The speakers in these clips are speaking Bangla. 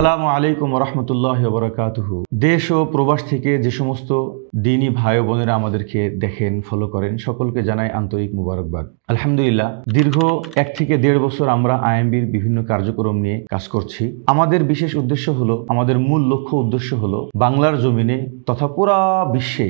আসসালামু আলাইকুম রহমতুল্লাহি ওয়া বারাকাতুহু। দেশ ও প্রবাস থেকে যে সমস্ত দিনী ভাই ও বোনেরা আমাদেরকে দেখেন, ফলো করেন, সকলকে জানাই আন্তরিক মুবারকবাদ। আলহামদুলিল্লাহ, দীর্ঘ 1 থেকে 1.5 বছর আমরা আইএমবির বিভিন্ন কার্যক্রম নিয়ে কাজ করছি। আমাদের বিশেষ উদ্দেশ্য হলো, আমাদের মূল লক্ষ্য উদ্দেশ্য হলো বাংলার জমিনে তথা পুরা বিশ্বে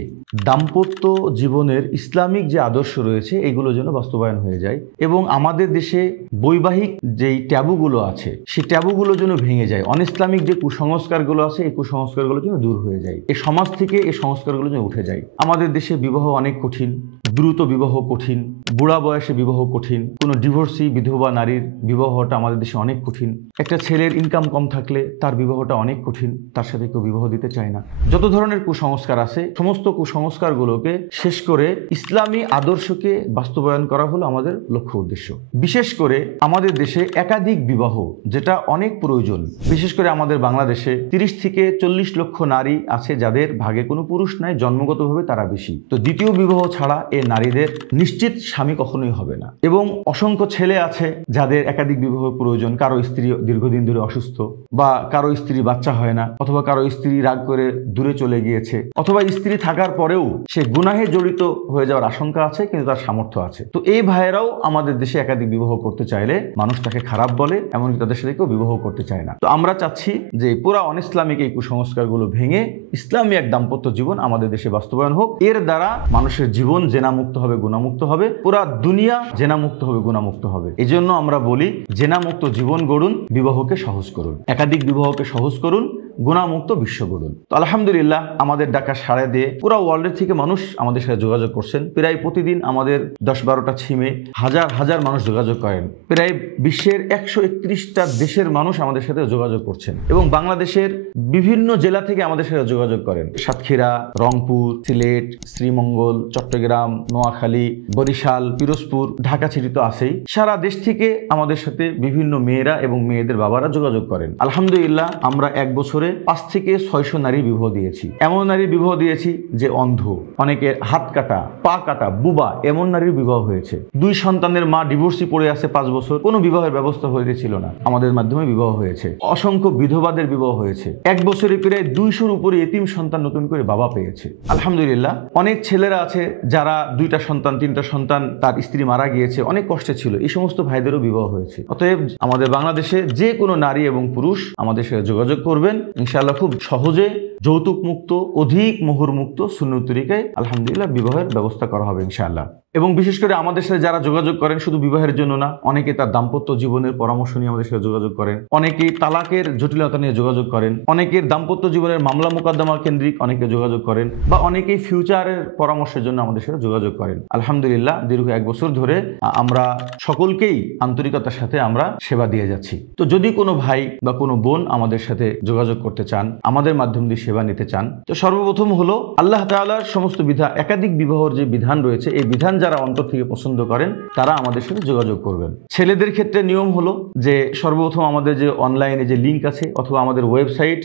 দাম্পত্য জীবনের ইসলামিক যে আদর্শ রয়েছে এগুলো যেন বাস্তবায়ন হয়ে যায় এবং আমাদের দেশে বৈবাহিক যেই ট্যাবুগুলো আছে সেই ট্যাবুগুলো যেন ভেঙে যায়। অনইসলামিক যে কুসংস্কারগুলো আছে এই কুসংস্কারগুলো যেন দূর হয়ে যায়, এই সমাজ থেকে এই সংস্কারগুলো যেন উঠে যায়। আমাদের দেশে বিবাহ অনেক কঠিন, দ্রুত বিবাহ কঠিন, বুড়া বয়সে বিবাহ কঠিন, কোনো ডিভোর্সি বিধবা নারীর বিবাহটা আমাদের দেশে অনেক কঠিন। একটা ছেলের ইনকাম কম থাকলে তার বিবাহটা অনেক কঠিন, তার সাথে কেউ বিবাহ দিতে চায় না। যত ধরনের কুসংস্কার আছে সমস্ত কুসংস্কারগুলোকে শেষ করে ইসলামী আদর্শকে বাস্তবায়ন করা হলো আমাদের লক্ষ্য উদ্দেশ্য। বিশেষ করে আমাদের দেশে একাধিক বিবাহ যেটা অনেক প্রয়োজন। বিশেষ করে আমাদের বাংলাদেশে 30 থেকে 40 লক্ষ নারী আছে যাদের ভাগে কোনো পুরুষ নাই, জন্মগতভাবে তারা বেশি। তো দ্বিতীয় বিবাহ ছাড়া এই নারীদের নিশ্চিত স্বামী কখনোই হবে না। এবং অসংখ্য ছেলে আছে যাদের একাধিক বিবাহ প্রয়োজন। কারো স্ত্রী দীর্ঘদিন ধরে অসুস্থ, বা কারো স্ত্রী বাচ্চা হয় না, অথবা কারো স্ত্রী রাগ করে দূরে চলে গিয়েছে, অথবা স্ত্রী থাকার পরেও সে গুনাহে জড়িত হয়ে যাওয়ার আশঙ্কা আছে কিন্তু তার সামর্থ্য আছে। তো এই ভাইয়েরাও আমাদের দেশে একাধিক বিবাহ করতে চাইলে মানুষ তাকে খারাপ বলে, এমনকি তাদের সাথে কেউ বিবাহ করতে চায় না। তো আমরা চাচ্ছি যে পুরা অনইসলামিক এই কুসংস্কারগুলো ভেঙে ইসলামী এক দাম্পত্য জীবন আমাদের দেশে বাস্তবায়ন হোক। এর দ্বারা মানুষের জীবন জেনামুক্ত হবে, গুণামুক্ত হবে, পুরা দুনিয়া জেনামুক্ত হবে, গুণামুক্ত হবে। এই জন্য আমরা বলি, জেনামুক্ত জীবন গড়ুন, বিবাহকে সহজ করুন, একাধিক বিবাহকে সহজ করুন, গুণামুক্ত বিশ্ব গড়ুন। তো আলহামদুলিল্লাহ, আমাদের ডাকা সাড়া দিয়ে পুরো ওয়ার্ল্ডের থেকে মানুষ আমাদের সাথে যোগাযোগ করছেন। প্রায় প্রতিদিন আমাদের 10-12টা ছিমে হাজার হাজার মানুষ যোগাযোগ করেন। প্রায় বিশ্বের 131টা দেশের মানুষ আমাদের সাথে যোগাযোগ করছেন এবং বাংলাদেশের বিভিন্ন জেলা থেকে আমাদের সাথে যোগাযোগ করেন। সাতক্ষীরা, রংপুর, সিলেট, শ্রীমঙ্গল, চট্টগ্রাম, নোয়াখালী, বরিশাল, পিরোজপুর, ঢাকা সিটি তো আছেই। সারা দেশ থেকে আমাদের সাথে বিভিন্ন মেয়েরা এবং মেয়েদের বাবারা যোগাযোগ করেন। আলহামদুলিল্লাহ, আমরা 1 বছরে 5 থেকে 600 নারীর বিবাহ দিয়েছি। এমন নারীর বিবাহ দিয়েছি যে অন্ধ, অনেকের হাত কাটা, পা কাটা, বুবা, এমন নারীর বিবাহ হয়েছে। 2 সন্তানের মা ডিভোর্সি পড়ে আছে 5 বছর, কোনো বিবাহের ব্যবস্থা হয়েছিল না, আমাদের মাধ্যমে বিবাহ হয়েছে। অসংখ্য বিধবাদের বিবাহ হয়েছে। 1 বছরে প্রায় 200-র উপরে এতিম সন্তান নতুন করে বাবা পেয়েছে। আলহামদুলিল্লাহ, অনেক ছেলেরা আছে যারা 2টা সন্তান, 3টা সন্তান, তার স্ত্রী মারা গিয়েছে, অনেক কষ্টে ছিল, এই সমস্ত ভাইদেরও বিবাহ হয়েছে। অতএব আমাদের বাংলাদেশে যে কোনো নারী এবং পুরুষ আমাদের সাথে যোগাযোগ করবেন, ইনশাআল্লাহ খুব সহজে যৌতুক মুক্ত, অধিক মোহর মুক্ত সুন্নত তরিকায় আলহামদুলিল্লাহ বিবাহের ব্যবস্থা করা হবে ইনশাআল্লাহ। এবং বিশেষ করে আমাদের সাথে যারা যোগাযোগ করেন শুধু বিবাহের জন্য না, অনেকে তার দাম্পত্য জীবনের পরামর্শ নিয়ে আমাদের সাথে যোগাযোগ করেন, অনেকে তালাকের জটিলতা নিয়ে যোগাযোগ করেন, অনেকের দাম্পত্য জীবনের মামলা মোকদ্দমা কেন্দ্রিক অনেকে যোগাযোগ করেন, বা অনেকেই ফিউচারের পরামর্শের জন্য আমাদের সাথে যোগাযোগ করেন। আলহামদুলিল্লাহ, দীর্ঘ 1 বছর ধরে আমরা সকলকেই আন্তরিকতার সাথে আমরা সেবা দিয়ে যাচ্ছি। তো যদি কোনো ভাই বা কোনো বোন আমাদের সাথে যোগাযোগ করতে চান, আমাদের মাধ্যম দিয়ে সেবা নিতে চান, তো সর্বপ্রথম হলো আল্লাহ তাআলার সমস্ত বিধান, একাধিক বিবাহের যে বিধান রয়েছে এই বিধান যারা অন্তর থেকে পছন্দ করেন তারা আমাদের সাথে যোগাযোগ করবেন। ছেলেদের ক্ষেত্রে নিয়ম হলো যে সর্বপ্রথম আমাদের যে অনলাইনে যে লিঙ্ক আছে অথবা আমাদের ওয়েবসাইট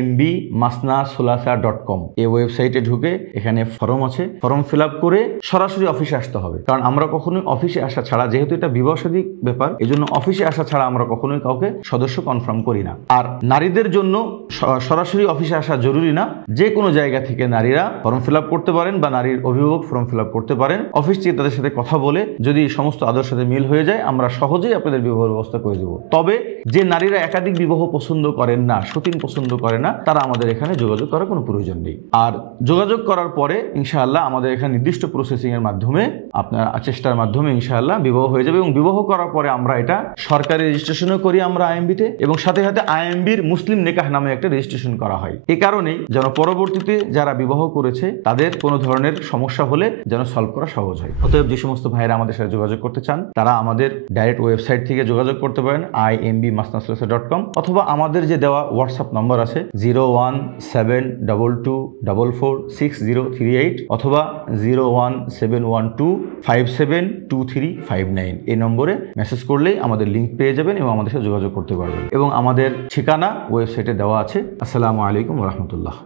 imbmasnasolasa.com, এই ওয়েবসাইটে ঢুকে এখানে ফর্ম আছে, ফর্ম ফিল আপ করে সরাসরি অফিসে আসতে হবে। কারণ আমরা কখনোই অফিসে আসা ছাড়া, যেহেতু এটা বিবাহসাদী ব্যাপার, এই জন্য অফিসে আসা ছাড়া আমরা কখনোই কাউকে সদস্য কনফার্ম করি না। আর নারীদের জন্য সরাসরি অফিসে আসা জরুরি না, যে কোনো জায়গা থেকে নারীরা ফর্ম ফিল আপ করতে পারেন বা নারীর অভিভাবক ফর্ম ফিল আপ করতে পারেন। অফিস থেকে তাদের সাথে কথা বলে যদি সমস্ত আদর্শের সাথে মিল হয়ে যায় আমরা সহজেই আপনাদের বিবাহের ব্যবস্থা করে দেব। তবে যে নারীরা একাধিক বিবাহ পছন্দ করেন না, সতীন পছন্দ করে না, তারা আমাদের এখানে যোগাযোগ করার কোনো প্রয়োজন নেই। আর যোগাযোগ করার পরে ইনশাআল্লাহ আমাদের এখানে নির্দিষ্ট প্রসেসিং এর মাধ্যমে, আপনার চেষ্টার মাধ্যমে ইনশাআল্লাহ বিবাহ হয়ে যাবে। এবং বিবাহ করার পরে আমরা এটা সরকারি রেজিস্ট্রেশনও করি আমরা আইএমবিতে, এবং সাথে সাথে আইএমবির মুসলিম নিকাহ নামে একটা রেজিস্ট্রেশন করা হয়। এই কারণেই যেন পরবর্তীতে যারা বিবাহ করেছে তাদের কোনো ধরনের সমস্যা হলে যেন সলভ করা সহজ হয়। অতএব যে সমস্ত ভাইরা আমাদের সাথে যোগাযোগ করতে চান তারা আমাদের ডাইরেক্ট ওয়েবসাইট থেকে যোগাযোগ করতে পারেন imbmasnasolasa.com, অথবা আমাদের যে দেওয়া হোয়াটসঅ্যাপ নম্বর আছে 01722446038 অথবা 01712572359, এই নম্বরে মেসেজ করলেই আমাদের লিঙ্ক পেয়ে যাবেন এবং আমাদের সাথে যোগাযোগ করতে পারবেন। এবং আমাদের ঠিকানা ওয়েবসাইটে দেওয়া আছে। আসসালামু আলাইকুম ওয়া রাহমাতুল্লাহ।